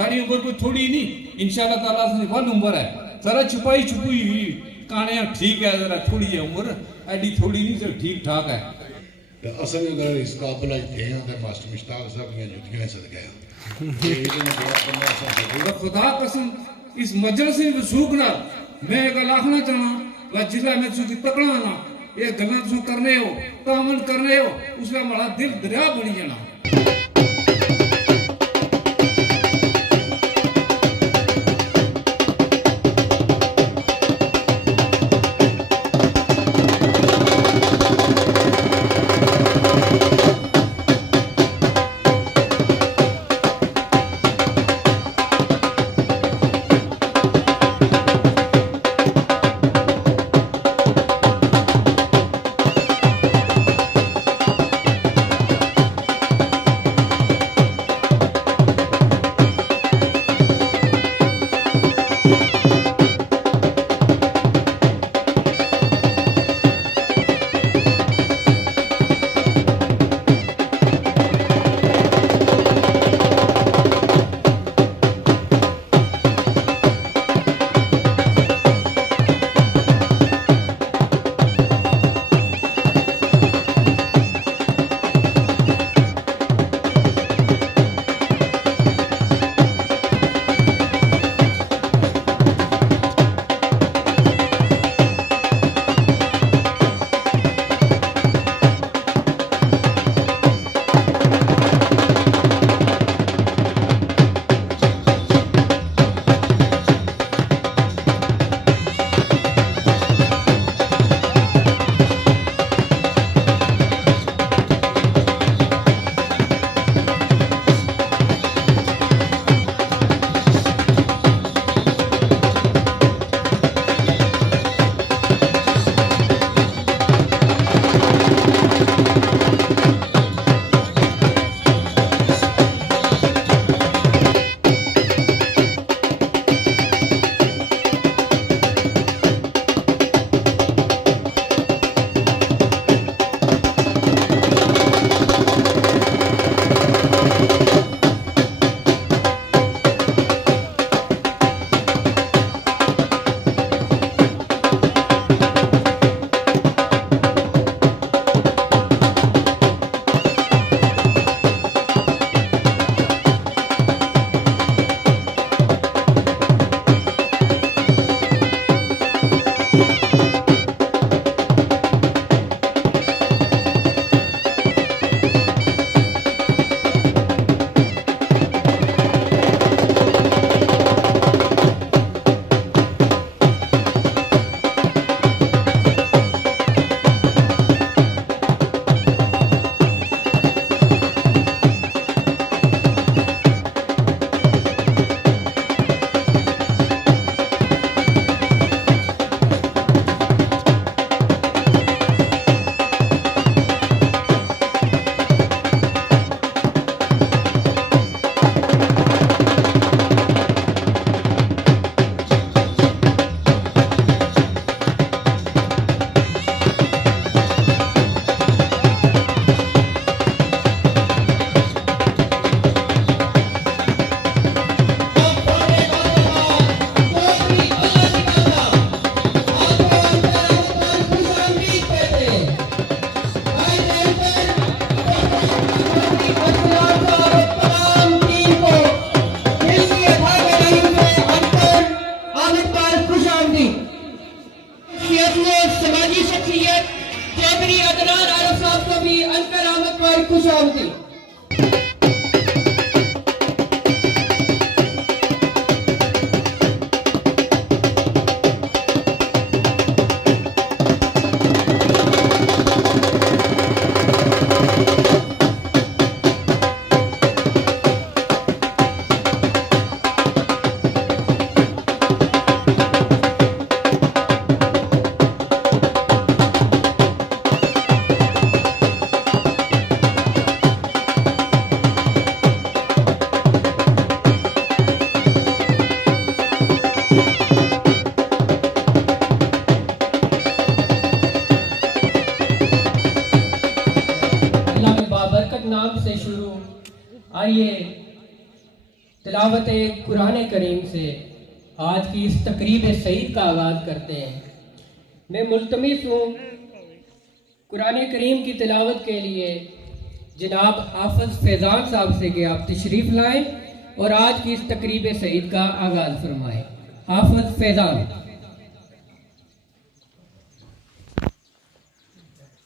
सारी उम्र कोई थोड़ी नहीं, इंशाल्लाह ताला से वन उम्र है। जरा छुपाई छुपी काने ठीक है, जरा थोड़ी है उम्र, एडी थोड़ी नहीं, सिर्फ ठीक ठाक है। तो असल में अगर इस काबिल थे तो मास्टर मुश्ताक साहब की जुतियां सदका खुदा कसम इस मजलिस से वसूख ना मैं गल आखना चाहना वा जिला मैं तुसी तकड़ा ना ये गल्लां तुसी करने हो तामन करने हो उसका हमारा दिल दरिया बनी जाना। तिलावत कुरान करीम से आज की इस तकरीब सईद का आगाज़ करते हैं। मैं मुल्तमिस हूँ कुरान करीम की तिलावत के लिए जनाब हाफिज फैज़ान साहब से कि आप तशरीफ़ लाएं और आज की इस तकरीब सईद का आगाज़ फरमाएं। हाफिज फैज़ान।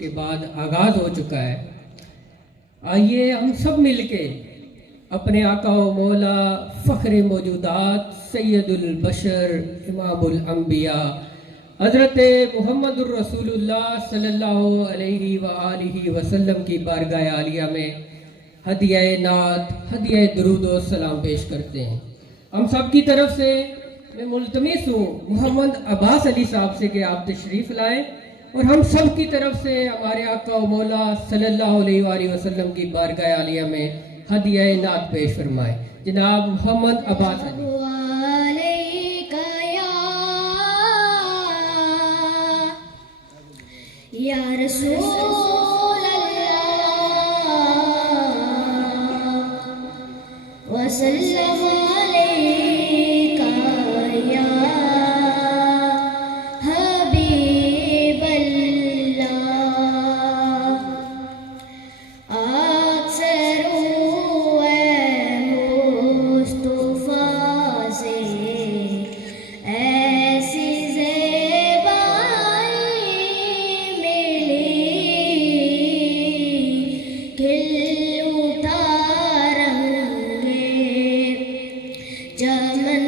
के बाद आगाज़ हो चुका है। आइए हम सब मिलके अपने आका व मौला फ़ख्र मौजूदात सैयदुल बशर इमामुल अंबिया हज़रत मुहम्मदुर रसूलुल्लाह सल्लल्लाहु अलैहि व आलिहि वसल्लम की बारगाह आलिया में हदिया नात हदिया दरूद व सलाम पेश करते हैं। हम सब की तरफ से मैं मुल्तमिस हूँ मोहम्मद अब्बास अली साहब से कि आप तशरीफ़ लाएं और हम सब की तरफ से हमारे आका व मौला सल्लल्लाहु अलैहि वसल्लम की बारगाह आलिया में हदिया नात पेश फरमाएं। जनाब मोहम्मद अब्बास अली। या रसूल अल्लाह वसल्लम अलैका या हबीब अल्लाह अक्सर मुस्तफा से ऐसी चमन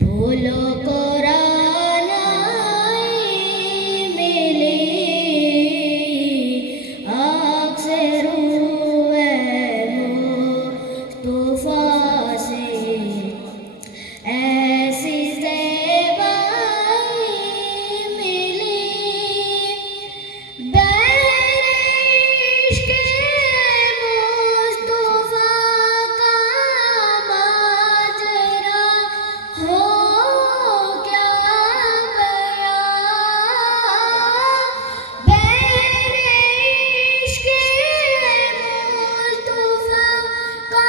फूलों को रानाई मिली आँख से रूए मुस्तफा से ऐसी ज़ेबाई मिली बैरिश के मुस्तफा का माजरा हो क्या बयां बैरिश के मुस्तफा का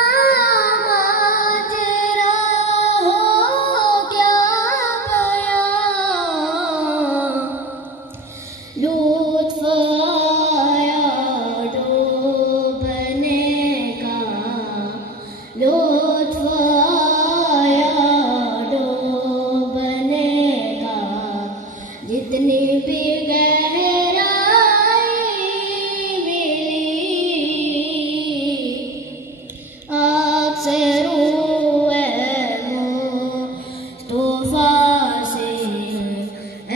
माजरा हो क्या बयां लुत्फ आया डूबने का लुत्फ आया डूबने का जितनी भी गहराई मिली आँख से रूए मुस्तफा से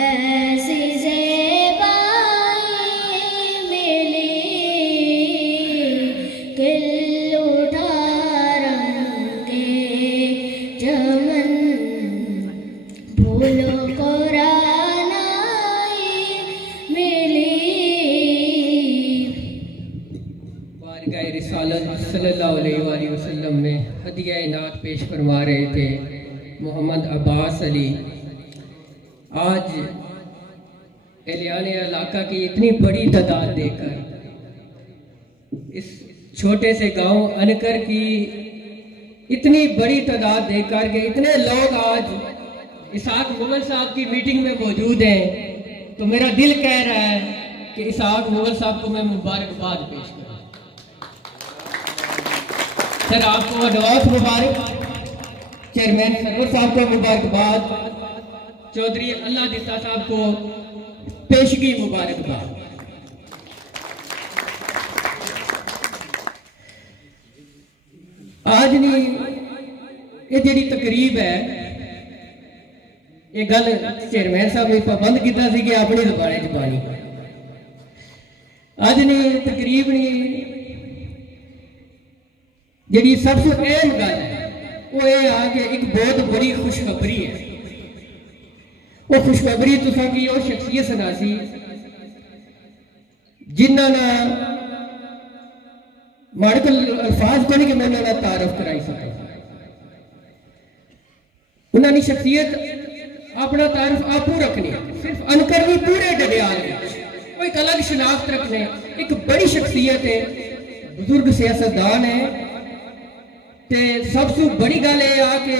ऐसी ज़ेबाई मिली खिल उठा रंग के चमन फूलों को रानाई मिली बारगाह रिसालत सल्लल्लाहु अलैहि वसल्लम में हदिया नात पेश फरमा रहे थे मोहम्मद अब्बास अली। आज एलियाने इलाका की इतनी बड़ी तादाद देखकर इस छोटे से गांव अनकर की इतनी बड़ी तादाद देखकर के इतने लोग आज इसाक मुगल साहब की मीटिंग में मौजूद हैं तो मेरा दिल कह रहा है कि इसहाक मुगल साहब को मैं मुबारकबाद पेश करूं। सर आपको एडवांस मुबारक, चेयरमैन सरवर साहब को मुबारकबाद, चौधरी अल्लाह दिता साहब को पेशगी मुबारकबाद। आज नहीं ये जी तकरीब है, ये गल चेयरमैन साहब ने पाबंद किया कि अपनी जबाने च पानी। आज नहीं तकरीब नहीं, जी सबसे अहम गल है वो ये आ कि एक बहुत बड़ी खुशखबरी है। वो खुशखबरी तुसा की वो शख्सियत सुनासी जिन्होंने माड़े को अल्फाज को नहीं कि मैं उन्होंने तारफ कराई सका। उन्होंने शख्सियत अपना तारफ आपू रखनी, सिर्फ अनकर नहीं पूरे डडियाल वो एक अलग शनाख्त रखने। एक बड़ी शख्सियत है, बुजुर्ग सियासतदान है। ते सबसे बड़ी गल ये आ कि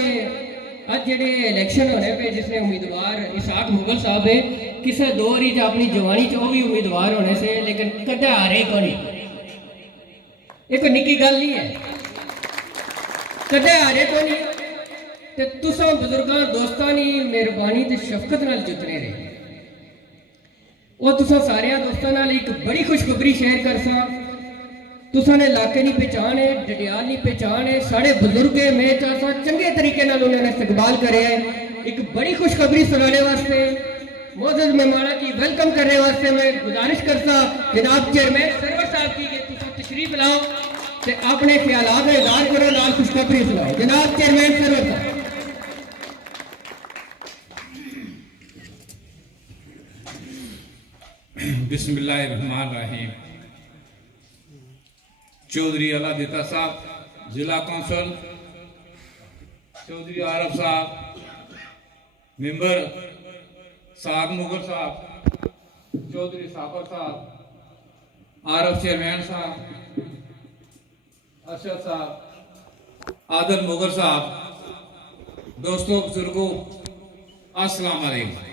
अज जेडे इलेक्शन होने पे जिसने उम्मीदवार इसहाक मुगल साहब है, किसी दौर ही अपनी जवानी च वो भी उम्मीदवार होने से, लेकिन कदे हारे को नहीं। एक निकी गल नहीं है, कदे हारे को नहीं। ते तुसां बुजुर्गां दोस्तां दी मेहरबानी ते शफकत नाल जितने रहे। वो तुसां सारियां दोस्तां नाल एक बड़ी खुशखबरी शेयर करसा। तुसां ने इलाके की पहचान है, डडियाल की पहचान है, साढ़े बुजुर्ग है, मैं चाहता चंगे तरीके नाल उन्होंने इस्तकबाल करे है। एक बड़ी खुशखबरी सुनाने वास्ते मोअज़्ज़ज़ मेहमाना की वेलकम करने वास्ते मैं गुजारिश करता जनाब चेयरमैन सरवर साहब की कि तुसां तशरीफ लाओ ते अपने ख्यालात में इज़हार करो, नाल खुशखबरी सुनाओ। जनाब चेयरमैन सरवर साहब। बिस्मिल्लाहिर्रहमानिर्रहीम। चौधरी अला दिता साहब, जिला कौंसल, चौधरी आरफ साहब, मेंबर साग मुगल साहब, चौधरी साकर साहब, आरफ चेयरमैन साहब, अरशद साहब, आदल मुगल साहब, दोस्तों बुजुर्गों, अस्सलाम वालेकुम।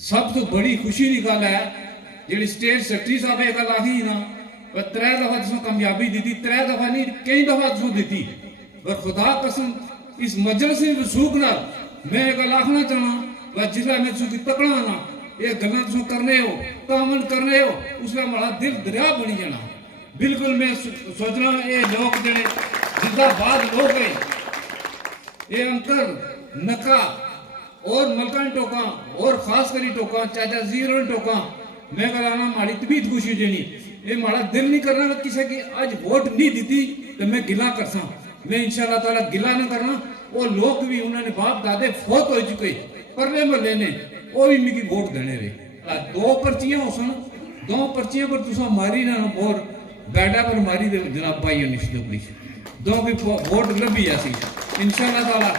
सब तो बड़ी खुशी की गल है जी स्टेट सेक्रेटरी साहब ये गल आखी ना, पर 3 दफा तुम कामयाबी दी, 3 दफा नहीं कई दफा तुम दी। पर खुदा कसम इस मजलिस वसूख ना मैं ये गल आखना चाहना, जिसला मैं तुम तकड़ा ना ये गल्लां तुम करने हो, कामन करने हो, उसका हमारा दिल दरिया बनी जाना। बिल्कुल मैं सोचना ये लोग जड़े जिंदाबाद लोग है, ये अंकर नका और मलकान टोका और खास करी टोका चाचा जीरो टोका मैं कहना माड़ी तबीयत खुशी देनी। ये माड़ा दिल नहीं करना किसी की आज वोट नहीं दी तो मैं गिला करसा। मैं इंशाअल्लाह ताला गिला ना करना। वो लोग भी उन्होंने बाप दादे फौत हो चुके परले महल्ले ने वो भी मिगी वोट देने रहे। 2 पर्चियां हो सन, 2 पर्चियां पर तुसा मारी ना और बैडा पर मारी दे जनाब भाई निश्चित 2 भी वोट लभी ऐसी इंशाअल्लाह ताला।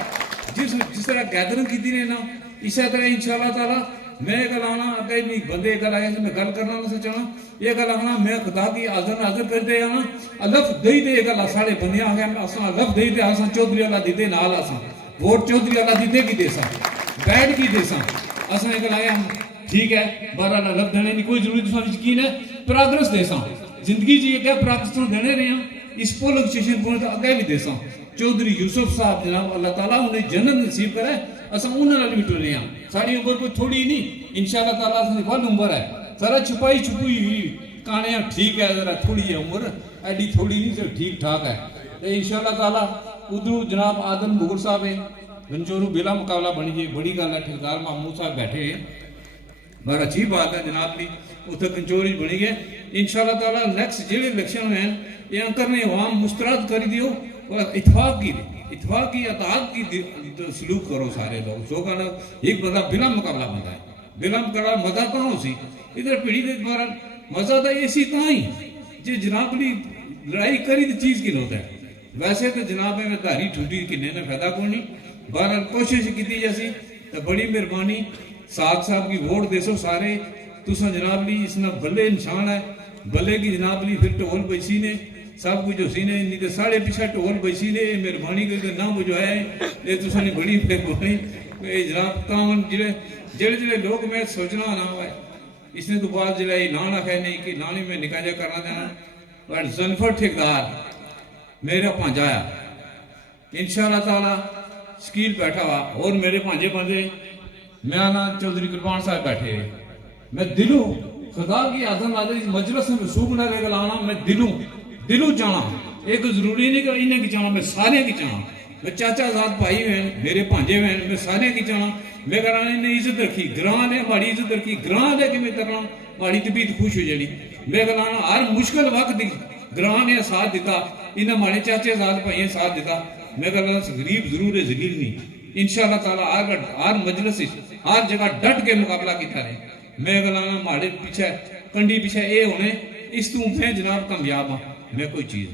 जिस तरह गैदरिंग की ने ना इसी तरह इंशाअल्लाह ताला मैं गल आना अगर भी बंदे गल आए मैं गल करना ना चाहना ये गल आना मैं खुदा की हाजिर कर दे आना अलफ दई दे गल साढ़े बंदे आ गए असा अलफ दई दे असा चौधरी अल्लाह दीदे नाल असा वोट चौधरी अल्लाह दीदे की देसा बैठ की देसा असा ये गल आया ठीक है 12 अलफ देने की कोई जरूरत तुम यकीन है प्रोग्रेस देसा जिंदगी जी क्या प्रोग्रेस देने रहे हैं इस पोलिंग स्टेशन को अगे भी देसा। चौधरी यूसुफ साहब जनाब अल्लाह ताला उन्हें जन्नत नसीब करे असा उन्होंने भी टुरे हैं। सारी उम्र कोई थोड़ी नहीं इंशाअल्लाह ताला असां वन उम्र है सारा छुपाई छुपी हुई काने ठीक है जरा थोड़ी है उम्र एडी थोड़ी नहीं सिर्फ ठीक ठाक है तो इंशाअल्लाह ताला उधरों जनाब आदम मुगल साहब है गंजोरू बिला मुकाबला बनी जी बड़ी गल है। ठेकेदार महमूद साहब बैठे हैं बड़ा अच्छी बात है जनाब की उधर कंचोरी बनी गए इंशाअल्लाह ताला नेक्स्ट जो इलेक्शन है ये अंकर ने अवाम मुस्तरद कर दियो और इतफाक की अताअत की तो सलूक करो सारे लोग जो कहना एक बंदा बिना मुकाबला बंदा है बिना मुकाबला मजा कहाँ सी इधर पीढ़ी के द्वारा मजा तो इसी कहाँ ही जो जनाब की लड़ाई करी तो चीज की होता है वैसे तो जनाब में धारी ठुडी किन्ने ने फायदा को नहीं बहरहाल कोशिश की जैसी तो बड़ी मेहरबानी साग साहब की वोट देसो सारे तुसा जनाब ली इसना बल्ले निशान है बल्ले की जनाब ली फिर ढोल बैसी ने सब कुछ उसी ने नहीं साढ़े पीछे ढोल बैसी ने मेहरबानी करके ना बुझाया ये तुसा ने बड़ी मेहरबानी जनाब तामन जेड़े जेड़े जेड़े लोग मैं सोचना ना हुआ इसने तो बाद जेड़ा नान आखे नहीं कि नानी में निका जा करना देना बट जनफर ठेकेदार मेरा भांजा आया इंशाअल्लाह ताला स्कील बैठा हुआ और मेरे भांजे बंदे मेरा नाम चौधरी कुरबान साहब बैठे हुए मैं दिलों खुदा की आदम आदि मजलिस में सूख ना रहेगा लाना मैं दिलों चाहना एक जरूरी नहीं कि इन्हें की चाहना मैं सारे की चाहना मैं चाचा जात भाई हैं मेरे भांजे हैं मैं सारे की चाहना मैं कह ने इज्जत रखी ग्रां ने हमारी इज्जत रखी ग्रां दे कि मैं करना हमारी तबीयत खुश हो जानी मैं कहना हर मुश्किल वक्त ग्रां ने साथ दिता इन्हें हमारे चाचे जात भाई साथ दिता मैं कहना गरीब जरूर है जलील नहीं इंशाअल्लाह ताला हर मजलिस हर जगह डट के मुकाबला किया रहे मैं कहना हमारे पीछे कंडी पीछे ये होने इस तू मैं जनाब कामयाब हाँ मैं कोई चीज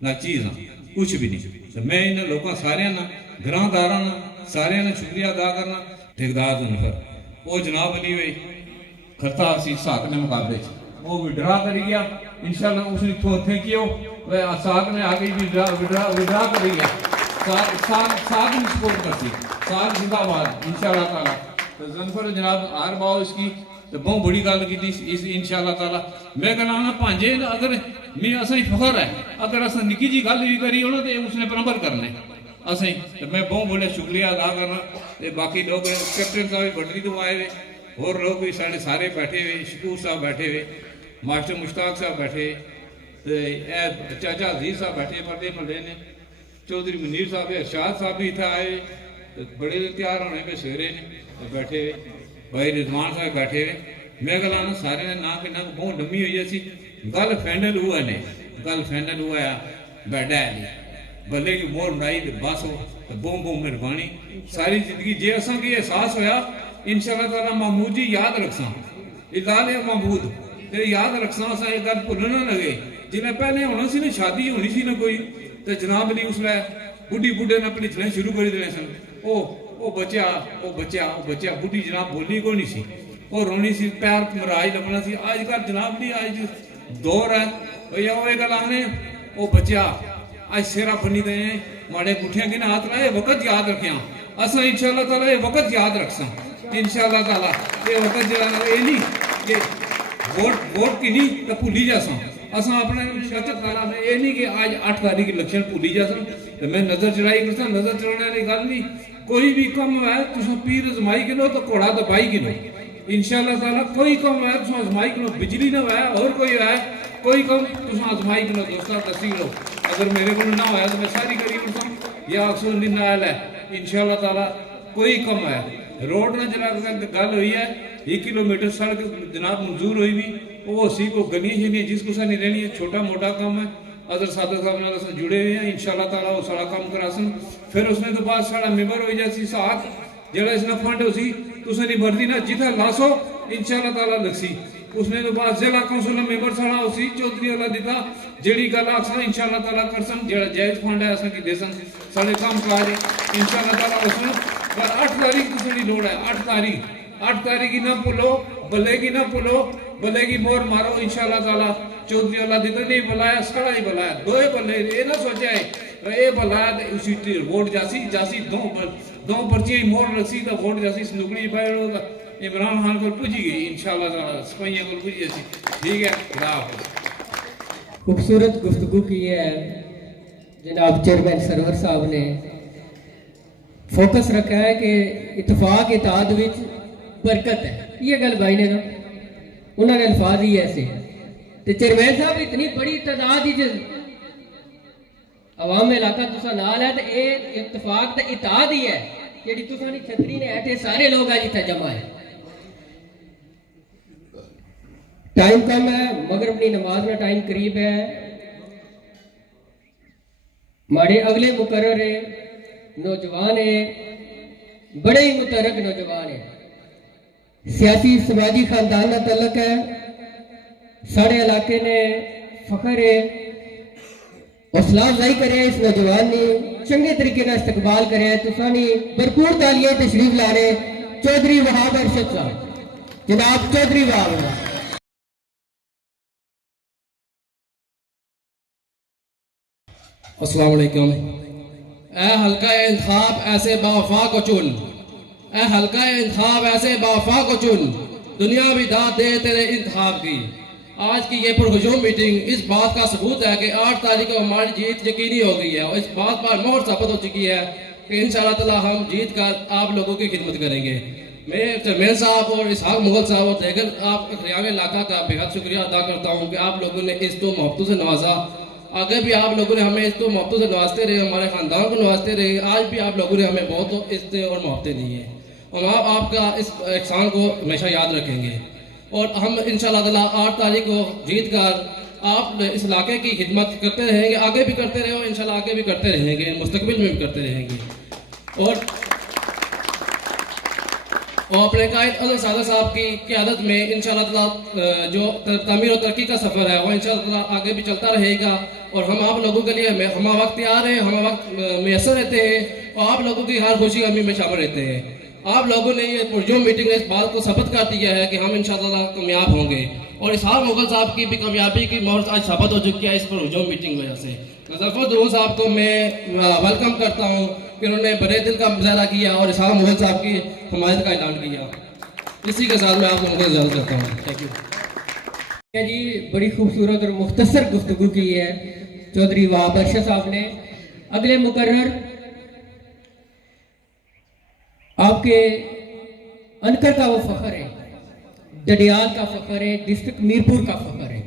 ना चीज हाँ कुछ भी नहीं तो मैं इन लोगों सारे ना ग्रांदारा ना सारे ने शुक्रिया अदा करना ठेकेदार जनफर वो जनाब अली वे खता सी साक ने मुकाबले वो विड्रा कर गया इंशाल्लाह उसने थे कियो वह साक ने आगे भी विड्रा कर गया साक में सपोर्ट करती साक जिंदाबाद इंशाल्लाह ताला तो जनफर जनाब हर बाव इसकी तो बहुत बड़ी गल की इस इंशाअल्लाह ताला मैं कहना ना भांजे अगर मैं असें फखर है अगर अस निकी जी गल भी करी हो तो उसने बराबर करने असें तो मैं बहुत बड़ा शुक्रिया अदा करना ते बाकी लोग कैप्टन साहब बटरी तो आए हुए और लोग भी सारे बैठे हुए शकूर साहब बैठे हुए मास्टर मुश्ताक साहब बैठे ते चाचा अजीज साहब बैठे पर्दे मल्ले ने चौधरी मुनीर साहब अरशाद साहब भी इतना आए बड़े तैयार होने पे सवेरे ने बैठे भाई रिजवान साहब बैठे हुए मैं गल आना सारे ने ना कि बहुत लम्मी हुई सी गल फाइनल हुआ ने गल फाइनल हुआ बैडा है भले की मोर बनाई बस हो बहुत बहुत मेहरबानी सारी जिंदगी जे असा की एहसास होया इंशाअल्लाह ताला महमूद जी याद रखसा इलाल महमूद ते याद रखसा असा ये गल भुल ना लगे जिन्हें पहले होना सी ना शादी होनी सी ना कोई तो जनाब ने उसलै बुढ़ी बुढ़े ने भलिचने शुरू कर देने सन ओ बच्चा बुढ़ी जनाब बोली को नहीं सी वो रोनी सी पैर मराज लगना सी अजकल जनाब दी अज दौर है भैया वो गल आने ओ बच्चा आज सिरा बनी दे माड़े गुठियां की हाथ लाए वक्त याद रखिया असा इंशाअल्लाह ताला ये वक्त याद रखसा इंशाअल्लाह ताला ये वक्त जरा ये नहीं कि वोट की नहीं तो भूली जासा असा अपने शचक ताला में ये नहीं कि आज 8 तारीख इलेक्शन भूली जासा तो मैं नजर चढ़ाई करता नजर चढ़ाने वाली गल नहीं कोई भी कम है तुम पीर अजमाई किलो तो घोड़ा दबाई किलो इंशाअल्लाह ताला कोई कम है तुम अजमाई किलो बिजली ना है और कोई है कोई कम तुम अजमाई किलो दोस्तों दसी किलो अगर मेरे को ना होया तो मैं सारी करी करता या अक्सर निनाल है इंशाअल्लाह ताला कोई कम है रोड ना जरा गल हुई है 1 किलोमीटर सड़क जनाब मंजूर हुई भी वो सी को गलियां शलियां जिसको सा नहीं रहनी है छोटा मोटा काम है अदर सादर साहब नाल अस जुड़े हुए हैं इंशाअल्लाह ताला वो सारा काम करासन फिर उसने तो बाद सारा मेंबर हो जासी साथ जेड़ा इसने फंड होसी तुसे दी मर्जी ना जिथे लासो इंशाअल्लाह ताला लगसी उसने तो बाद जिला काउंसिल मेंबर सारा होसी चौधरी वाला दिता जेड़ी गल आखसा इंशाअल्लाह ताला करसन जेड़ा जायज फंड है असन की देसन सारे काम काज इंशाअल्लाह ताला उसने पर 8 तारीख तुसे दी लोड़ है 8 तारीख की ना भूलो भले की ना भूलो भले की मोर मारो इंशाअल्लाह ताला चौधरी वाला दिता नहीं बुलाया सारा ही बुलाया दो भले ये ना सोचा है ये बुलाया उसी वोट जासी दो पर्चियां मोर रसी तो वोट जासी नुकड़ी पाए इमरान खान को पुजी गई इंशाअल्लाह ताला सिपाहियों को पुजी जासी ठीक है खुदा हाफिज़ खूबसूरत गुफ्तगू की है जनाब चेयरमैन सरवर साहब ने फोकस रखा है कि इतफाक इताद विच बरकत है ये गल भाई ने ना उन्होंने अल्फाज ही ऐसे तो चेयरमैन साहब इतनी बड़ी तादाद ही अवाम इलाका तुसा नाल है तो ये इतफाक तो इताद ही है जेडी तुसा नी छतरी ने ऐसे सारे लोग आज इतना जमा है टाइम कम है मगर अपनी नमाज में टाइम करीब है माड़े अगले मुकर्रर है नौजवान है बड़े ही मुतरक नौजवान है सियासी समाजी खानदान का तलक है साढ़े इलाके ने फखर है हौसला अफजाई करे इस नौजवान ने चंगे तरीके का इस्तकबाल करे तुसानी भरपूर तालियां तशरीफ ला रहे चौधरी वहाब अरशद साहब जनाब चौधरी वहाब अस्सलाम वालेकुम। ए हल्का इंतखाब ऐसे बावफा को चुन ए हल्का इंतखाब ऐसे बाफा को चुन, दुनिया भी दाद दे तेरे इंतखाब की। आज की ये पुरहजूम मीटिंग इस बात का सबूत है कि 8 तारीख को हमारी जीत यकीनी हो गई है और इस बात पर मोहर साबित हो चुकी है कि इंशाअल्लाह ताला हम जीत कर आप लोगों की खिदमत करेंगे। मैं चेयरमैन साहब और इसहाक मुगल साहब और देगर आप खियाम इलाका का बेहद शुक्रिया अदा करता हूँ कि आप लोगों ने इस तो मोहब्बतों से नवाजा। आगे भी आप लोगों ने हमें इस तो मोहब्बतों से नवाजते रहे, हमारे ख़ानदान को नवाजते रहे। आज भी आप लोगों ने हमें बहुत इज्जतें और मोहब्बतें दी हैं और हम आपका इस एहसान को हमेशा याद रखेंगे। और हम इंशाअल्लाह ताला 8 तारीख को जीत कर आप इस इलाके की खिदमत करते रहेंगे, आगे भी करते रहे और इंशाअल्लाह आगे भी करते रहेंगे, मुस्तकबिल में भी करते रहेंगे। और अपने कायद अज़र सादर साहब की क़यादत में इंशाअल्लाह ताला जो तामीर और तरक्की का सफ़र है वो इंशाअल्लाह ताला आगे भी चलता रहेगा और हम आप लोगों के लिए हम वक्त तैयार हैं, हम वक्त मैसर रहते हैं और आप लोगों की हर खुशी गमी में शामिल रहते हैं। आप लोगों ने ये पुरजोम मीटिंग ने इस बात को साबित कर दिया है कि हम इंशाअल्लाह कामयाब होंगे और इसहाक मुगल साहब की भी कामयाबी की मोहर आज साबित हो चुकी है इस पुरजोम मीटिंग की वजह से। मुज़फ़्फ़र दुरूद साहब को मैं वेलकम करता हूँ कि उन्होंने बड़े दिल का मुजाहरा किया और इसहाक मुगल साहब की हमायत का ऐलान किया। इसी के साथ मैं आप लोगों को इजाज़त करता हूँ। थैंक यू जी। बड़ी खूबसूरत और मुख्तसर गुफ्तगू की है चौधरी वहाब अरशद साहब ने। अगले मुकर्रर आपके अनकर का वो फ़ख्र है, डडियाल का फ़ख्र है, डिस्ट्रिक्ट मीरपुर का फ़ख्र है।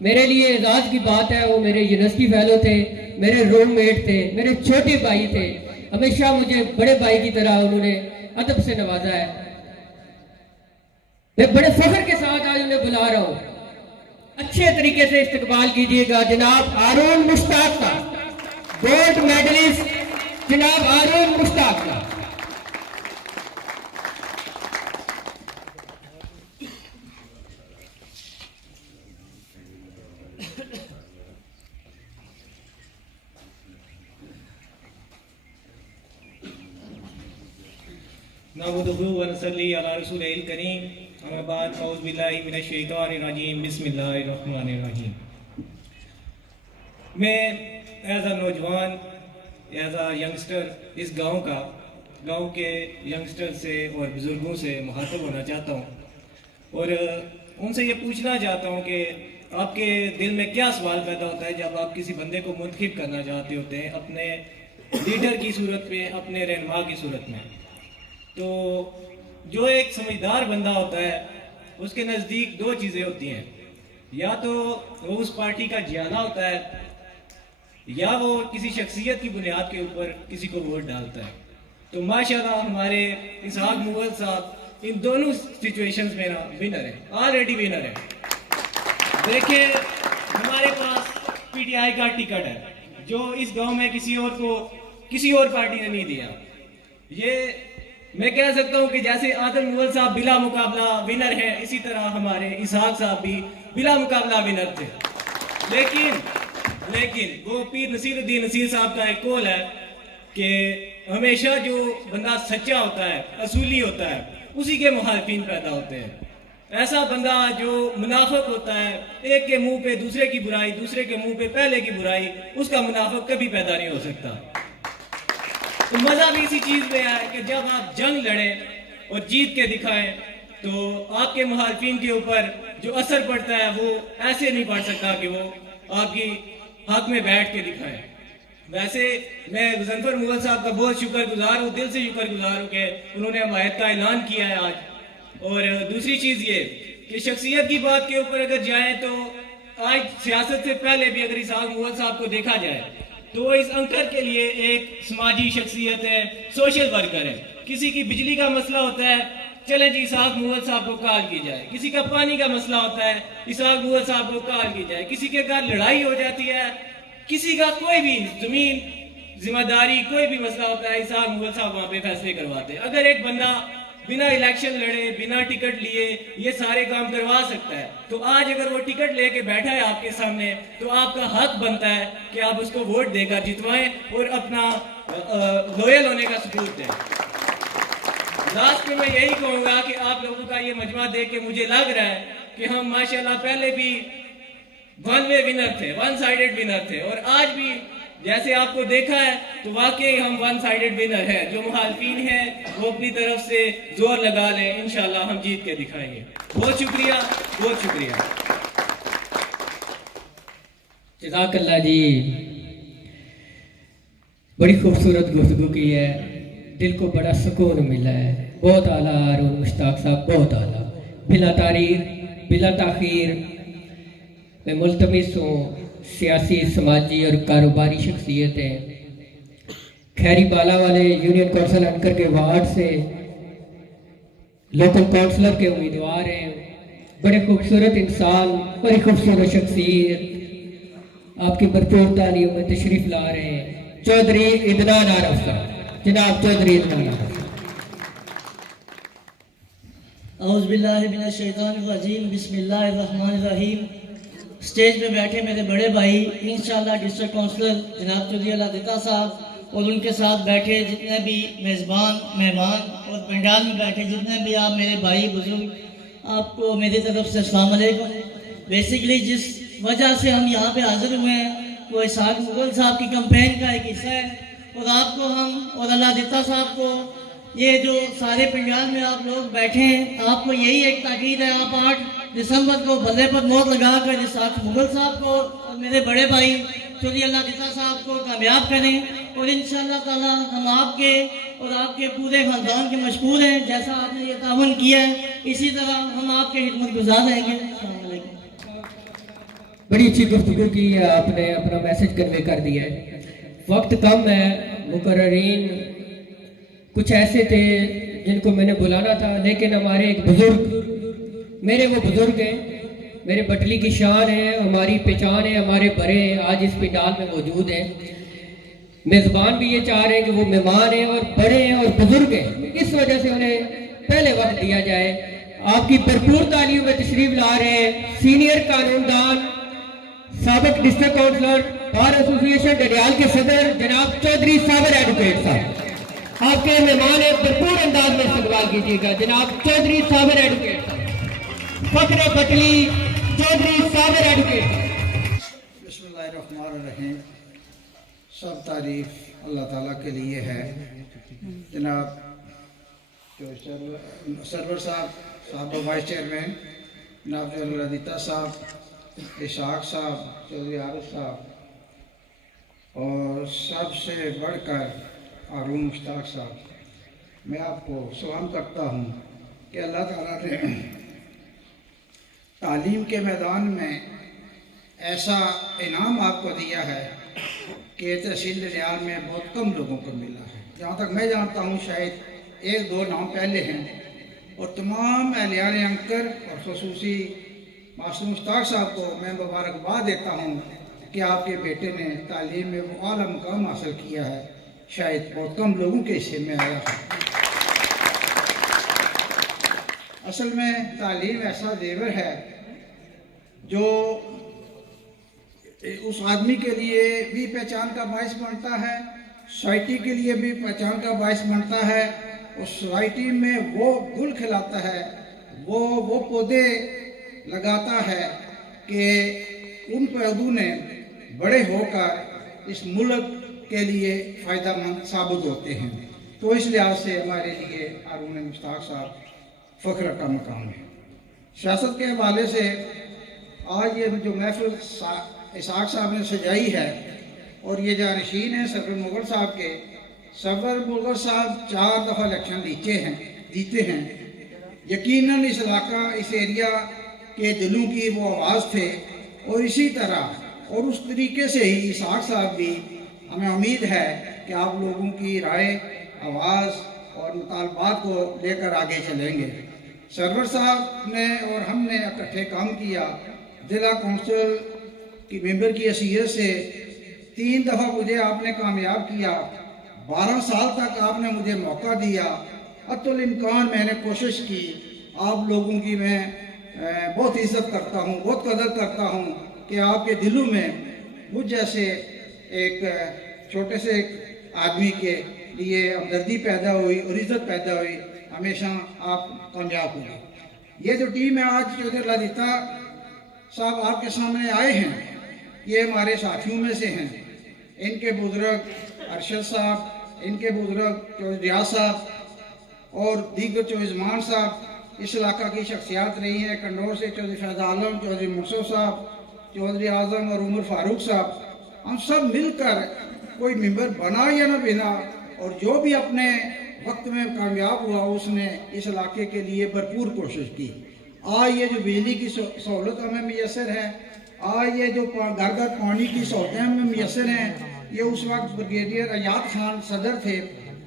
मेरे लिए एजाज़ की बात है, वो मेरे यूनिवर्सिटी फेलो थे, मेरे रूममेट थे, मेरे छोटे भाई थे। हमेशा मुझे बड़े भाई की तरह उन्होंने अदब से नवाजा है। मैं बड़े फख्र के साथ आज उन्हें बुला रहा हूँ। अच्छे तरीके से इस्तकबाल कीजिएगा जनाब हारून मुश्ताक का, गोल्ड मेडलिस्ट जनाब हारून मुश्ताक का। नहमदुहु व नसल्ली अला रसूलिल करीम, अम्मा बाद, औज़ु बिल्लाहि मिनश शैतानिर रजीम, बिस्मिल्लाहिर रहमानिर रहीम। मैं एज अ नौजवान, एज अ यंगस्टर इस गांव के यंगस्टर से और बुज़ुर्गों से मुखातब होना चाहता हूं और उनसे ये पूछना चाहता हूं कि आपके दिल में क्या सवाल पैदा होता है जब आप किसी बंदे को मुंतखब करना चाहते होते हैं अपने लीडर की सूरत में, अपने रहनुमा की सूरत में। तो जो एक समझदार बंदा होता है उसके नज़दीक 2 चीज़ें होती हैं, या तो वो उस पार्टी का जियादा होता है या वो किसी शख्सियत की बुनियाद के ऊपर किसी को वोट डालता है। तो माशाल्लाह हमारे इसहाक मुगल साहब इन दोनों सिचुएशंस में ना विनर है, ऑलरेडी विनर है। देखिए हमारे पास पीटीआई का टिकट है जो इस गांव में किसी और पार्टी ने नहीं दिया। ये मैं कह सकता हूं कि जैसे आदम मुगल साहब बिला मुकाबला विनर है, इसी तरह हमारे इसहाक साहब भी बिला मुकाबला विनर थे। लेकिन वो पीर नसीरुद्दीन नसीर साहब का एक कौल है कि हमेशा जो बंदा सच्चा होता है, असूली होता है, उसी के मुखालिफिन पैदा होते हैं। ऐसा बंदा जो मुनाफिक होता है, एक के मुंह पे दूसरे की बुराई, दूसरे के मुंह पे पहले की बुराई, उसका मुनाफिक कभी पैदा नहीं हो सकता। तो मजा भी इसी चीज में है कि जब आप जंग लड़ें और जीत के दिखाएं तो आपके मुखालिफिन के ऊपर जो असर पड़ता है वो ऐसे नहीं पड़ सकता कि वो आपकी हक में बैठ के दिखाएं। वैसे मैं मुज़फ़्फ़र मुगल साहब का बहुत शुक्रगुजार हूँ, दिल से शुक्रगुजार हूँ कि उन्होंने हमायत का ऐलान किया है आज। और दूसरी चीज़ ये कि शख्सियत की बात के ऊपर अगर जाएं तो आज सियासत से पहले भी अगर इसहाक मुगल साहब को देखा जाए तो इस अंकर के लिए एक समाजी शख्सियत है, सोशल वर्कर है। किसी की बिजली का मसला होता है, चले जी इसहाक मुगल साहब को कॉल की जाए। किसी का पानी का मसला होता है, इसहाक मुगल साहब को कॉल की जाए। किसी के घर लड़ाई हो जाती है, किसी का कोई भी जमीन जिम्मेदारी कोई भी मसला होता है, इसहाक मुगल साहब वहाँ पे फैसले करवाते हैं। अगर एक बंदा बिना इलेक्शन लड़े, बिना टिकट लिए ये सारे काम करवा सकता है, तो आज अगर वो टिकट लेके बैठा है आपके सामने तो आपका हक बनता है कि आप उसको वोट देकर जितवाएं और अपना लॉयल होने का सबूत दें। लास्ट में मैं यही कहूँगा कि आप लोगों का ये मजमा देख के मुझे लग रहा है कि हम माशाल्लाह पहले भी वन वे विनर थे, वन साइडेड विनर थे और आज भी जैसे आपको देखा है तो वाकई हम वन साइडेड विनर है। जो मुखालफीन है वो अपनी तरफ से जोर लगा लें, इंशाल्लाह हम जीत के दिखाएंगे। बहुत शुक्रिया, बहुत शुक्रिया। जज़ाकल्लाह जी, बड़ी खूबसूरत गुफ्तगू की है, दिल को बड़ा सुकून मिला है। बहुत आला अरुण मुश्ताक साहब, बहुत आला। बिला तारीख बिला ताखीर मैं मुल्तमिस हूँ सियासी, समाजी और कारोबारी शख्सियतें खैरी बाला वाले यूनियन कौंसिल अनकर के वार्ड से लोकल काउंसलर के उम्मीदवार हैं। बड़े खूबसूरत इंसान, बड़ी खूबसूरत शख्सियत, आपकी भरपूर तालीम में तशरीफ ला रहे हैं चौधरी इदनान आरफ साहब। जनाब चौधरी इदनान आरफ। औज़ुबिल्लाहिमिनश्शैतानिर्रजीम, बिस्मिल्लाहिर्रहमानिर्रहीम। स्टेज पे बैठे मेरे बड़े भाई इंशाअल्लाह डिस्ट्रिक्ट काउंसलर जनाब चौधरी अलादिता साहब और उनके साथ बैठे जितने भी मेज़बान मेहमान और पंडाल में बैठे जितने भी आप मेरे भाई बुजुर्ग, आपको मेरी तरफ से अस्सलाम वालेकुम। बेसिकली जिस वजह से हम यहाँ पे हाजिर हुए हैं वो इसाक मुगल साहब की कैंपेन का एक हिस्सा है और आपको हम और अलादिता साहब को ये जो सारे पंडाल में आप लोग बैठे हैं, आपको यही एक ताकीद है, आप 8 दिसंबर को बल्ले पर मोहर लगाकर इसाक मुगल साहब को और मेरे बड़े भाई चौधरी अलादिता साहब को कामयाब करें और इंशाअल्लाह ताला हम आपके और आपके पूरे खानदान के मशकूर हैं। जैसा आपने ये तावन किया है इसी तरह हम आपके खिदमत गुजार रहेंगे। अस्सलाम वालेकुम। बड़ी अच्छी गुफ्तगू की है, आपने अपना मैसेज कन्वे कर दिया है। वक्त कम है, मुकर्ररीन कुछ ऐसे थे जिनको मैंने बुलाना था, लेकिन हमारे एक बुजुर्ग, मेरे वो बुजुर्ग हैं, मेरे बटली की शान है, हमारी पहचान है, हमारे बड़े आज इस पंडाल में मौजूद हैं। मेज़बान भी ये चाह रहे हैं कि वो मेहमान हैं और बड़े हैं और बुजुर्ग हैं, इस वजह से उन्हें पहले वक्त दिया जाए। आपकी भरपूर तालीम में तशरीफ ला रहे हैं सीनियर कानूनदान, साबिक district councillor, bar association Dadyal के सदर जनाब चौधरी साबर एडवोकेट साहब। आपके मेहमान है, भरपूर अंदाज में इस्तकबाल कीजिएगा जनाब चौधरी साबर एडवोकेट साहब। फखर बटली चौधरी साबर एडवोकेट। बिस्मिल्लाहिर्रहमानिर्रहीम। सब तारीफ अल्लाह ताला के लिए है। जनाब जो सरवर साहब वाइस चेयरमैन, जनाब अलादिता साहब, इशाक साहब, चौधरी आरिफ साहब और सबसे बढ़कर अरुण मुश्ताक साहब, मैं आपको सलाम करता हूँ कि अल्लाह ताला ने तालीम के मैदान में ऐसा इनाम आपको दिया है कि तहसील डडियाल में बहुत कम लोगों को मिला है। जहाँ तक मैं जानता हूँ शायद 1-2 नाम पहले हैं और तमाम एहलियान अंकर और खसूसी मास्टर मुश्ताक साहब को मैं मुबारकबाद देता हूँ कि आपके बेटे ने तालीम में वो आला मुकाम हासिल किया है, शायद बहुत कम लोगों के हिस्से में आया है। असल में तालीम ऐसा जेवर है जो उस आदमी के लिए भी पहचान का बायस बनता है, सोसाइटी के लिए भी पहचान का बायस बनता है। उस सोसाइटी में वो गुल खिलाता है, वो पौधे लगाता है कि उन पौधों ने बड़े होकर इस मुल्क के लिए फ़ायदेमंद साबित होते हैं। तो इस लिहाज से हमारे लिए अरुण मुश्ताक साहब फ़ख्र का मकाम है। सियासत के हवाले से आज ये जो महफिल इसाक साहब ने सजाई है और ये जानशीन हैं सरवर मुगल साहब के, सरवर मुगल साहब 4 दफ़ा इलेक्शन जीते हैं। यकीनन इस इलाका, इस एरिया के दिलों की वो आवाज़ थे और इसी तरह और उस तरीके से ही इसाक साहब भी, हमें उम्मीद है कि आप लोगों की राय, आवाज़ और मुतालबात को लेकर आगे चलेंगे। सरवर साहब ने और हमने इकट्ठे काम किया, जिला कौंसिल की मेंबर की हैसियत से 3 दफ़ा मुझे आपने कामयाब किया, 12 साल तक आपने मुझे मौका दिया। अतुल इम्कान मैंने कोशिश की, आप लोगों की मैं बहुत इज़्ज़त करता हूँ, बहुत कदर करता हूँ कि आपके दिलों में मुझ जैसे एक छोटे से आदमी के लिए हमदर्दी पैदा हुई और इज़्ज़त पैदा हुई। हमेशा आप कामयाब हुए। ये जो टीम है आज चौधरी अलादिता साहब आपके सामने आए हैं, ये हमारे साथियों में से हैं इनके बुजुर्ग अरशद साहब, इनके बुजुर्ग चौधरी रियाज साहब और दीगर चौधरीमान साहब इस इलाका की शख्सियात रही हैं। कंडोर से चौधरी फैज़ आलम, चौधरी मुनसब साहब, चौधरी आज़म और उमर फारूक साहब, हम सब मिलकर कोई मेंबर बना या ना बना, और जो भी अपने वक्त में कामयाब हुआ उसने इस इलाके के लिए भरपूर कोशिश की। आज ये जो बिजली की सहूलत हमें मैसर है, आज ये जो घर घर पानी की सहूलतें हमें मैसर हैं, ये उस वक्त ब्रिगेडियर अयाद खान सदर थे,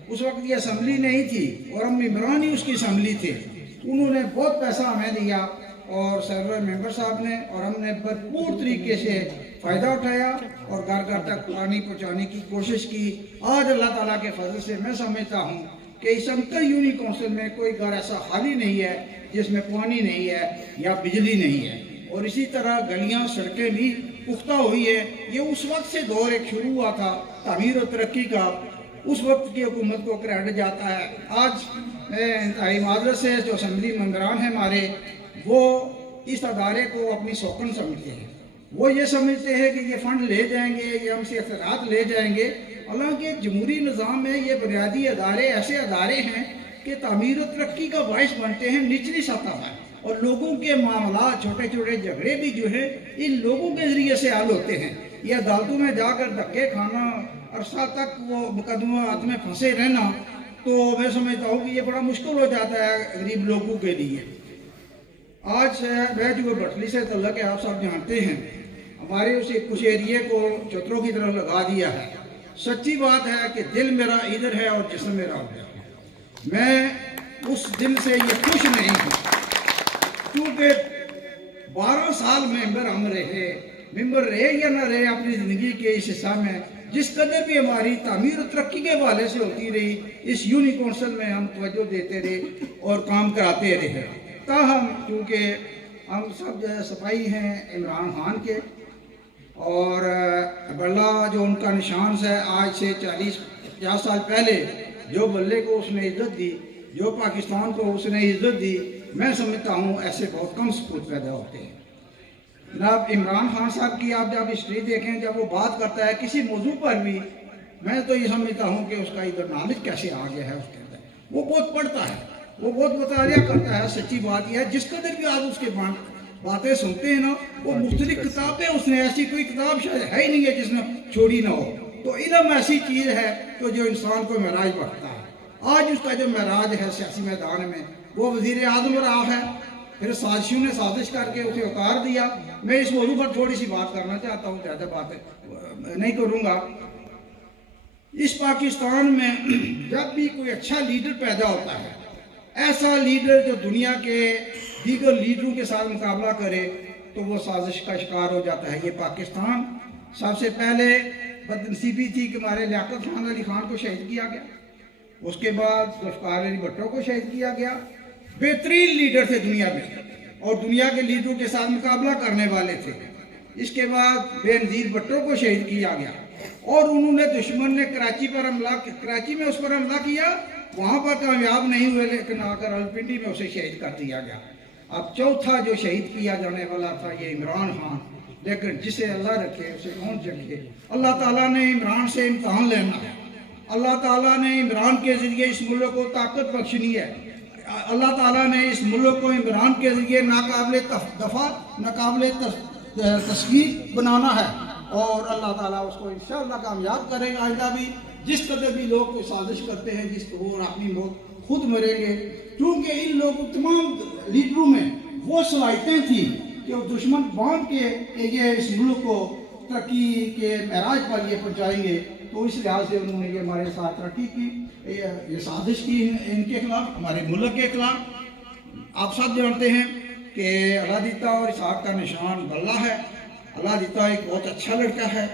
उस वक्त ये असम्बली नहीं थी और हम मेम्बरान ही उसकी असम्बली थे। उन्होंने बहुत पैसा हमें दिया और सर्वर मेंबर साहब ने, और हमने भरपूर तरीके से फ़ायदा उठाया और घर घर तक पानी पहुँचाने की कोशिश की। आज अल्लाह ताला के फजल से मैं समझता हूँ कि इस अंतर यूनियन काउंसिल में कोई घर ऐसा खाली नहीं है जिसमें पानी नहीं है या बिजली नहीं है, और इसी तरह गलियाँ सड़कें भी पुख्ता हुई है। ये उस वक्त से दौर एक शुरू हुआ था तामीर और तरक्की का, उस वक्त की हुकूमत को क्रेडिट जाता है। आज इंतहाई माजरत से जो असम्बली मेंबरान हैं हमारे, वो इस अदारे को अपनी सौकन समझते हैं। वो ये समझते हैं कि ये फ़ंड ले जाएंगे, ये हमसे अखरात ले जाएंगे। हालांकि जमहूरी निज़ाम में ये बुनियादी अदारे ऐसे अदारे हैं कि तामीर और तरक्की का बाइस बनते हैं निचली सतह पर, और लोगों के मामला छोटे छोटे झगड़े भी जो है इन लोगों के ज़रिए से हल होते हैं। ये अदालतों में जाकर धक्के खाना, अरसा तक वो मुकदमात में फंसे रहना, तो मैं समझता हूँ कि ये बड़ा मुश्किल हो जाता है गरीब लोगों के लिए। आज मैं जो भटली से तल्लक है, आप सब जानते हैं, हमारे कुछ एरिए को चतरों की तरफ लगा दिया है। सच्ची बात है कि दिल मेरा इधर है और जिस्म मेरा उधर है। मैं उस दिल से ये खुश नहीं हूँ, क्योंकि 12 साल मेंबर हम रहे, मेंबर रहे या ना रहे अपनी ज़िंदगी के इस हिस्सा में, जिस कदर भी हमारी तामीर और तरक्की के हवाले से होती रही, इस यूनियन काउंसिल में हम तवज्जो देते रहे और काम कराते रहे। ताहम क्योंकि हम सब जो है सफाई हैं इमरान खान के, और बल्ला जो उनका निशान है, आज से 40-50 साल पहले जो बल्ले को उसने इज्जत दी, जो पाकिस्तान को उसने इज्जत दी, मैं समझता हूँ ऐसे बहुत कम सपूत पैदा होते हैं। जनाब इमरान खान साहब की आप जब हिस्ट्री देखें, जब वो बात करता है किसी मौजू पर भी, मैं तो ये समझता हूँ कि उसका इधर नॉलेज कैसे आ गया है उसके अंदर। वो बहुत पढ़ता है, वो बहुत मुतालिया करता है। सच्ची बात यह है, जिस कदर भी आज उसके बातें सुनते हैं ना, वो मुख्तलिफ किताबें, उसने ऐसी कोई किताब शायद है ही नहीं है जिसने छोड़ी ना हो। तो इल्म ऐसी चीज़ है तो जो इंसान को महराज बढ़ता है। आज उसका जो महराज है सियासी मैदान में, वो वज़ीर आज़म रहा है, फिर साजिशों ने साजिश करके उसे उतार दिया। मैं इस मौजू पर थोड़ी सी बात करना चाहता हूँ, ज़्यादा बातें नहीं करूँगा। इस पाकिस्तान में जब भी कोई अच्छा लीडर पैदा होता है, ऐसा लीडर जो दुनिया के दीगर लीडरों के साथ मुकाबला करे, तो वो साजिश का शिकार हो जाता है। ये पाकिस्तान सबसे पहले बदनसीबी थी कि हमारे लियाकत खान अली खान को शहीद किया गया, उसके बाद जुल्फ़िकार अली भुट्टो को शहीद किया गया। बेहतरीन लीडर थे दुनिया में और दुनिया के लीडरों के साथ मुकाबला करने वाले थे। इसके बाद बेनज़ीर भुट्टो को शहीद किया गया और उन्होंने, दुश्मन ने कराची में उस पर हमला किया, वहाँ पर कामयाब नहीं हुए, लेकिन आकर रावलपिंडी में उसे शहीद कर दिया गया। अब चौथा जो शहीद किया जाने वाला था ये इमरान खान, लेकिन जिसे अल्लाह रखे उसे कौन रखे। अल्लाह ताला ने इमरान से इम्तहान लेना है। अल्लाह ताला ने इमरान के ज़रिए इस मुल्क को ताकत बख्शनी है। अल्लाह ताला ने इस मुल्क को इमरान के ज़रिए नाकाबिले दफ़ा, नाकाबिले तस्वीर बनाना है, और अल्लाह ताला उसको इंशाअल्लाह कामयाब करेगा। आइंदा भी जिस कदर भी लोग कोई साजिश करते हैं जिसको वो अपनी मौत खुद मरेंगे, क्योंकि इन लोगों तमाम लीडरों में वो सलाहियतें थी कि वो दुश्मन बांध के ये इस मुल्क को तरक्की के महराज पर ये पहुँचाएंगे। तो इस लिहाज से उन्होंने ये हमारे साथ तरक्की की, ये साजिश की इनके खिलाफ, हमारे मुल्क के खिलाफ। आप सब जानते हैं कि अलादीता और इसहाक का निशान बल्ला है। अलादीता एक बहुत अच्छा लड़का है,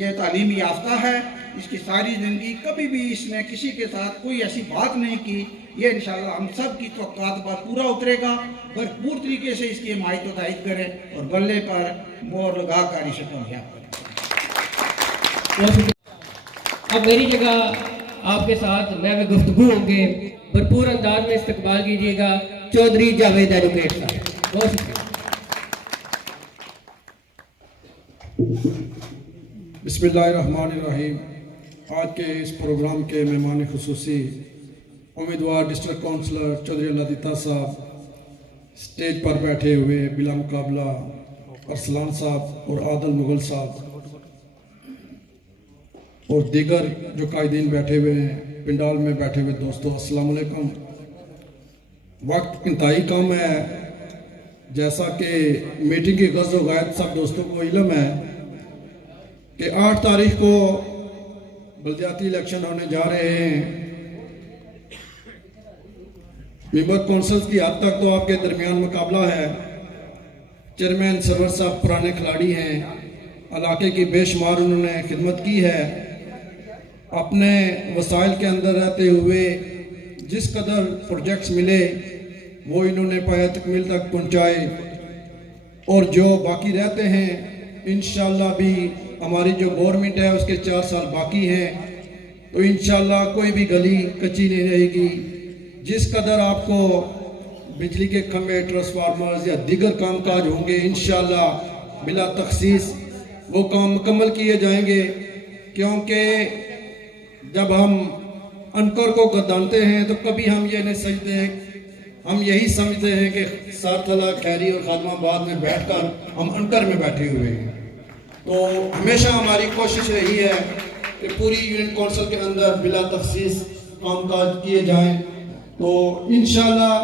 ये तालीम याफ्ता है, इसकी सारी ज़िंदगी कभी भी इसने किसी के साथ कोई ऐसी बात नहीं की। ये इंशाअल्लाह हम सब की तवक्कात पर पूरा उतरेगा, भरपूर तरीके से इसकी हिमायत व तायद करें और बल्ले पर मोहर लगा कर इसे कामयाब करें। अब मेरी जगह आपके साथ मैं भी गुफ्तगू होंगे, भरपूर अंदाज में इस्तकबाल कीजिएगा चौधरी जावेद एडवोकेट साहब। बहुत शुक्रिया। बिस्मिल्लाहिर्रहमानिर्रहीम। आज के इस प्रोग्राम के मेहमान खुसूसी उम्मीदवार डिस्ट्रिक्ट काउंसलर चौधरी अल्लादीता साहब, स्टेज पर बैठे हुए बिला मुकाबला अरसलान साहब और आदल मुगल साहब और दीगर जो कायदीन बैठे हुए हैं, पिंडाल में बैठे हुए दोस्तों, अस्सलाम वालेकुम। वक्त इंतहाई कम है। जैसा कि मीटिंग की गर्ज़ व गायत सब दोस्तों को इल्म है कि 8 तारीख को बल्दियाती इलेक्शन होने जा रहे हैं। मेंबर कौंसिल की हद तक तो आपके दरमियान मुकाबला है। चेयरमैन सरवर साहब पुराने खिलाड़ी हैं, इलाके की बेशुमार उन्होंने खिदमत की है। अपने वसाइल के अंदर रहते हुए जिस कदर प्रोजेक्ट्स मिले वो इन्होंने पाया तकमील तक पहुँचाए, और जो बाकी रहते हैं इंशाल्लाह भी हमारी जो गवर्नमेंट है उसके 4 साल बाकी हैं, तो इंशाल्लाह कोई भी गली कच्ची नहीं रहेगी। जिस कदर आपको बिजली के खंभे, ट्रांसफार्मर्स या दीगर कामकाज होंगे इंशाल्लाह बिला तखसीस वो काम मुकम्मल किए जाएंगे। क्योंकि जब हम अनकर को गदानते हैं तो कभी हम ये नहीं समझते, हम यही समझते हैं कि सारथला, खैरी और खादमाबाद में बैठकर हम अनकर में बैठे हुए हैं। तो हमेशा हमारी कोशिश रही है कि पूरी यूनियन कौंसिल के अंदर बिला तखसीस कामकाज किए जाएं। तो इंशाल्लाह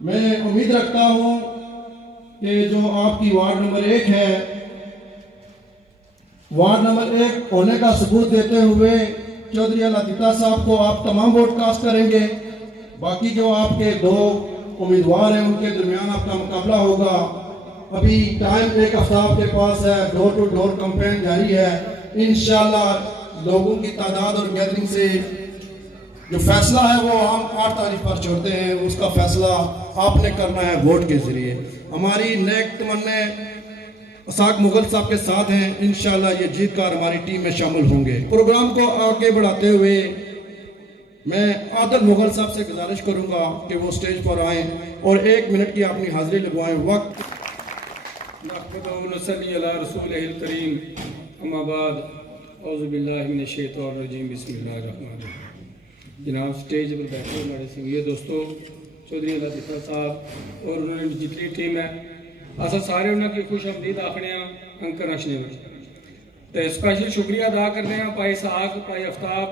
मैं उम्मीद रखता हूँ कि जो आपकी वार्ड नंबर 1 है, वार्ड नंबर 1 होने का सबूत देते हुए चौधरी अल्लादीता साहब को आप तमाम वोट कास्ट करेंगे। बाकी जो आपके 2 उम्मीदवार हैं उनके दरमियान आपका मुकाबला होगा। अभी टाइम 1 हफ्ता आपके पास है, डोर टू डोर कैंपेन जारी है। इंशाल्लाह लोगों की तादाद और गैदरिंग से जो फैसला है वो हम 8 तारीख पर छोड़ते हैं, उसका फैसला आपने करना है वोट के जरिए। हमारी नेक तमन्ने असाक मुगल साहब के साथ हैं, इंशाल्लाह ये जीत कर हमारी टीम में शामिल होंगे। प्रोग्राम को आगे बढ़ाते हुए मैं आदल मुगल साहब से गुजारिश करूंगा कि वो स्टेज पर आएँ और 1 मिनट की अपनी हाजिरी लगवाएं। वक्त जनाब स्टेज पर बैठे हमारे संगीय दोस्तों चौधरी अल्लादीता साहब और उन्होंने जितनी टीम है, अस सारे उन्होंने खुश आमदीद आखने अंकर रचने में तो स्पेशल शुक्रिया अदा करने भाई साग, भाई आफ्ताब,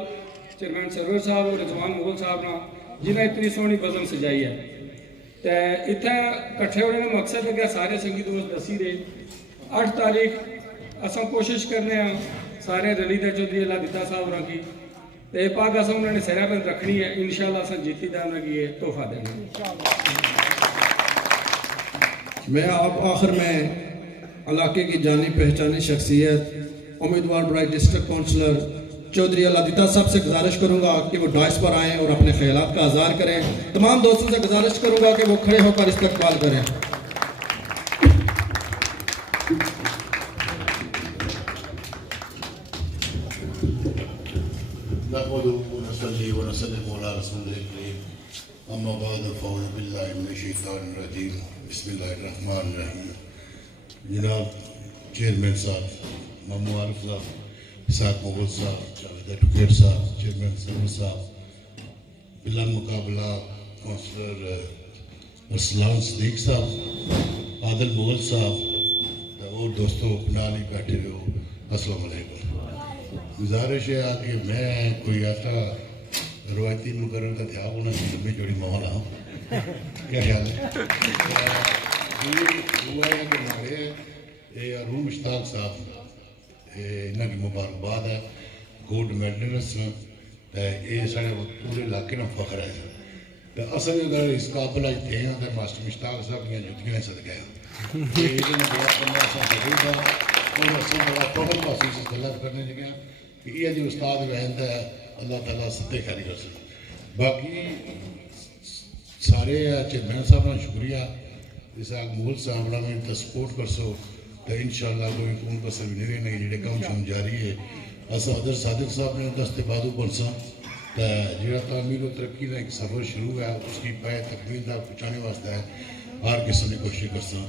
चेयरमैन सरवर साहब और रिजवान मुगल साहब ना जिन्हें इतनी सोहनी बज़म सजाई है। तो इतना कट्ठे होने का मकसद है कि सारे संगी दोस्त दसी दे 8 तारीख अस कोशिश करने सारे रली दे चौधरी अल्लादीता साहब की तो पाक अस उन्होंने सिरा पर रखनी है। इंशाल्लाह अस जीती दा उन्हें तोहफा देंगे। मैं अब आखिर में इलाके की जानी पहचानी शख्सियत उम्मीदवार बराए डिस्ट्रिक्ट काउंसलर चौधरी अल्लादीता साहब से गुजारिश करूंगा कि वो डाइस पर आएँ और अपने ख्यालात का इज़हार करें। तमाम दोस्तों से गुजारिश करूंगा कि वो खड़े होकर इस्तकबाल करें। जनाब चेयरमैन साहब, मामू आरिफ साहब, इसाक मुगल साहब, जावेद एडवोकेट साहब, चेयरमैन सरवर साहब, बिला मुकाबला काउंसलर अरसलान सदीक साहब, आदल मुगल साहब और दोस्तों अपना नहीं बैठे हो, अस्सलाम वालेकुम। गुजारिश है कि मैं कोई ऐसा रवायती मुकर्रर का ध्यान होना लंबी जोड़ी माहौल हाँ क्या ख्याल है। हुआ है कि हमारे अरूम मुश्ताक साहब इन्हों की मुबारकबाद है, गोल्ड मेडलिस्ट ये साढ़े पूरे इलाके में फख्र है। तो असल अगर इस काबिल अज थे तो मास्टर मुश्ताक साहब दी जुतियां सदके और असं बड़ा फख्र महसूस इस गल करने लगे कि ये जो उस्ताद रहता है अल्लाह ताला सत्ते खैरी कर सके। बाकी सारे चेयरमैन साहब का शुक्रिया, इसाक मुगल साहब ने सपोर्ट कर सो तो इंशाल्लाह कोई कौन कसर भी नहीं रहने जो काम शुरू जारी है। अस अदर सादिक साहब ने दस्ते बादू बनसा तो जो तामीर और तरक्की का एक सफ़र शुरू है उसकी पाए तकमील तक पहुँचाने वास्ते हर किस्म की कोशिश करसा।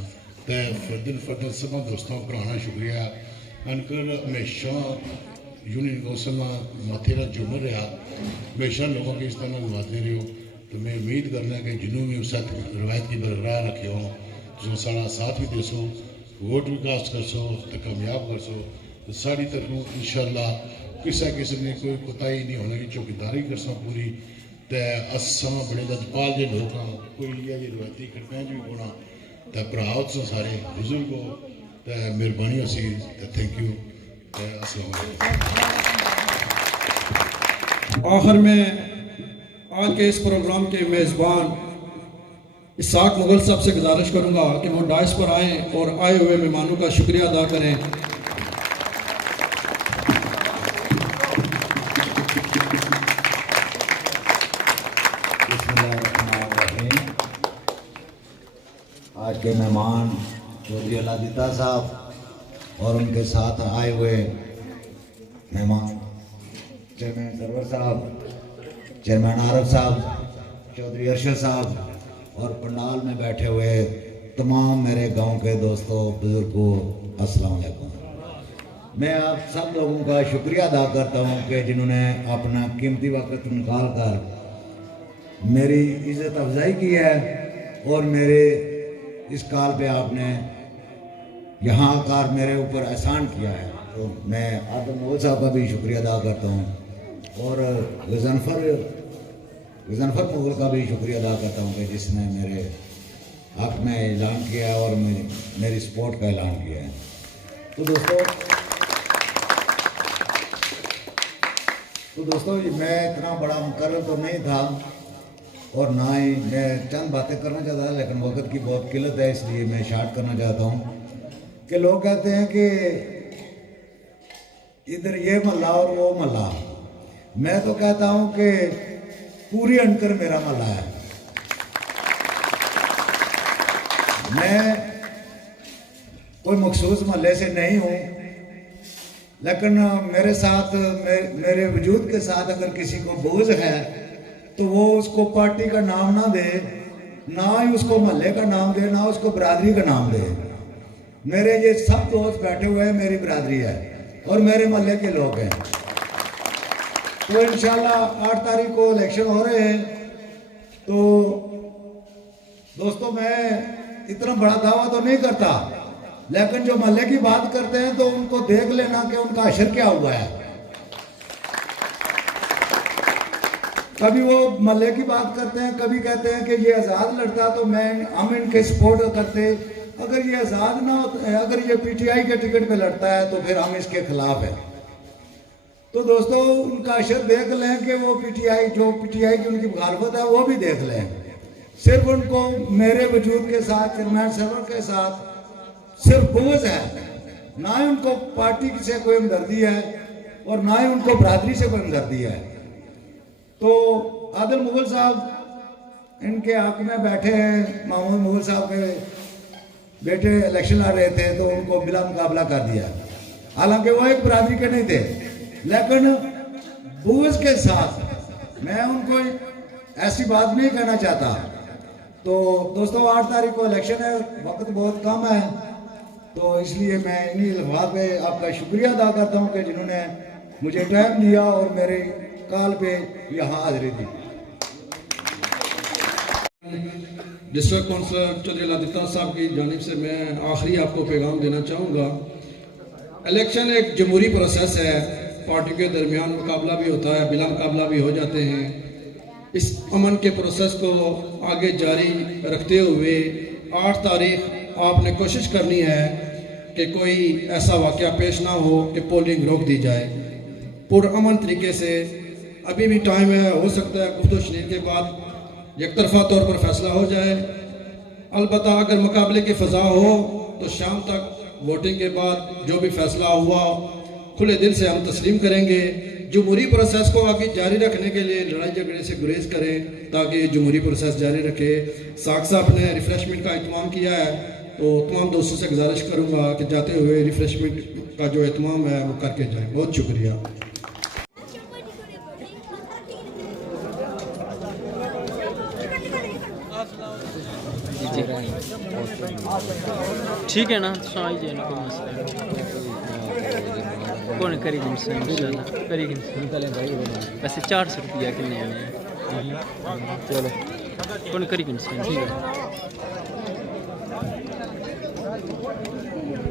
तो फर्दन सब दोस्तों भराना शुक्रिया अनकर हमेशा यूनियन कौंसिल माथेरा जुमर रहा, हमेशा लोगों की इस तरह नवाजते रहे हो। तो मैं उम्मीद करना कि जिन्होंने भी उस रवायत की बरकरार रखे हो, जो सारा साथ भी दसो, वोट भी कास्ट कर सो, तो कामयाब कर सो। तो सारी तरफों इंशाअल्लाह किसी किस्म ने कोई कोताही नहीं होने की चौकीदारी कर सो पूरी। तो असा बड़े लजपाल जे लोग हाँ, कोई ये रवायती खड़काएं भी होना, तो भरा सो सारे बुजुर्ग हो, तो मेहरबानी होसी। तो थैंक यू। अस्सलाम वालेकुम। आखिर में आज के इस प्रोग्राम के मेज़बान इसाक मुगल साहब से गुजारिश करूंगा कि वो डाइस पर आएँ और आए हुए मेहमानों का शुक्रिया अदा करें। आज के मेहमान चौधरी अलादिता साहब और उनके साथ आए हुए मेहमान चेयरमैन सरवर साहब, चेयरमैन आरफ साहब, चौधरी अरशद साहब और पंडाल में बैठे हुए तमाम मेरे गांव के दोस्तों, बुजुर्गों, अस्सलाम वालेकुम। मैं आप सब लोगों का शुक्रिया अदा करता हूं कि जिन्होंने अपना कीमती वक्त निकाल कर मेरी इज़्ज़त अफजाई की है और मेरे इस कॉल पे आपने यहाँ आकर मेरे ऊपर एहसान किया है। तो मैं आदम मोल साहब का भी शुक्रिया अदा करता हूँ और गजनफर मुगल का भी शुक्रिया अदा करता हूँ कि जिसने मेरे हक में ऐलान किया और मेरी सपोर्ट का ऐलान किया है। तो दोस्तों मैं इतना बड़ा मुकर्रर तो नहीं था और ना ही मैं चंद बातें करना चाहता था, लेकिन वक्त की बहुत किल्लत है, इसलिए मैं शार्ट करना चाहता हूँ कि लोग कहते हैं कि इधर ये मल्ला और वो मल्ला। मैं तो कहता हूँ कि पूरी अनकर मेरा मल्ला है। मैं कोई मखसूस महल्ले से नहीं हूँ, लेकिन मेरे साथ मेरे वजूद के साथ अगर किसी को बोझ है तो वो उसको पार्टी का नाम ना दे, ना ही उसको महल्ले का नाम दे, ना उसको बरादरी का नाम दे। मेरे ये सब दोस्त बैठे हुए हैं, मेरी बरादरी है और मेरे महल्ले के लोग हैं। तो इंशाल्लाह 8 तारीख को इलेक्शन हो रहे हैं। तो दोस्तों मैं इतना बड़ा दावा तो नहीं करता, लेकिन जो महल्ले की बात करते हैं तो उनको देख लेना कि उनका अशर क्या हुआ है। कभी वो महल्ले की बात करते हैं, कभी कहते हैं कि ये आज़ाद लड़ता तो हम इनके सपोर्ट करते। अगर ये आज़ाद ना होता, अगर ये पीटीआई के टिकट पे लड़ता है तो फिर हम इसके खिलाफ है। तो दोस्तों उनका अशर देख लें कि वो पीटीआई की उनकी मुखालफत है वो भी देख लें। सिर्फ उनको मेरे वजूद के साथ, चेयरमैन सरवर के साथ सिर्फ बुग़्ज़ है, ना ही उनको पार्टी से कोई हमदर्दी है और ना ही उनको बरादरी से कोई हमदर्दी है। तो आदिल मुगल साहब इनके हक में बैठे हैं, महमूद मुगल साहब के बेटे इलेक्शन लड़ रहे थे तो उनको बिला मुकाबला कर दिया। हालांकि वो एक बरादरी के नहीं थे, लेकिन बुग़्ज़ के साथ मैं उनको ऐसी बात नहीं कहना चाहता। तो दोस्तों 8 तारीख को इलेक्शन है, वक्त बहुत कम है, तो इसलिए मैं इन्हीं अल्फाज पे आपका शुक्रिया अदा करता हूँ कि जिन्होंने मुझे टाइम दिया और मेरे कॉल पे यहाँ हाजिरी दी। डिस्ट्रिक्ट काउंसलर चौधरी अलादिता साहब की जानिब से मैं आखिरी आपको पैगाम देना चाहूँगा। इलेक्शन एक जमहूरी प्रोसेस है, पार्टियों के दरमियान मुकाबला भी होता है, बिला मुकाबला भी हो जाते हैं। इस अमन के प्रोसेस को आगे जारी रखते हुए 8 तारीख आपने कोशिश करनी है कि कोई ऐसा वाक़या पेश ना हो कि पोलिंग रोक दी जाए पुरअमन तरीके से। अभी भी टाइम है, हो सकता है गुफ्तगू शनीर के बाद एक तरफा तौर पर फैसला हो जाए। अलबत्ता अगर मुकाबले की फ़ज़ा हो तो शाम तक वोटिंग के बाद जो भी फैसला हुआ खुले दिल से हम तस्लीम करेंगे। जमहूरी प्रोसेस को आगे जारी रखने के लिए लड़ाई झगड़े से गुरेज करें ताकि जमहूरी प्रोसेस जारी रखे। साख साहब ने रिफ़्रेशमेंट का इत्माम किया है, तो तमाम दोस्तों से गुजारिश करूँगा कि जाते हुए रिफ़्रेशमेंट का जो इत्माम है वो करके जाएँ। बहुत शुक्रिया। ठीक है ना, कोई मसला नहीं। कौन करी इंशाल्लाह करी वैसे 400 रुपया कितने आने हैं चलो कौन करी इंशाल्लाह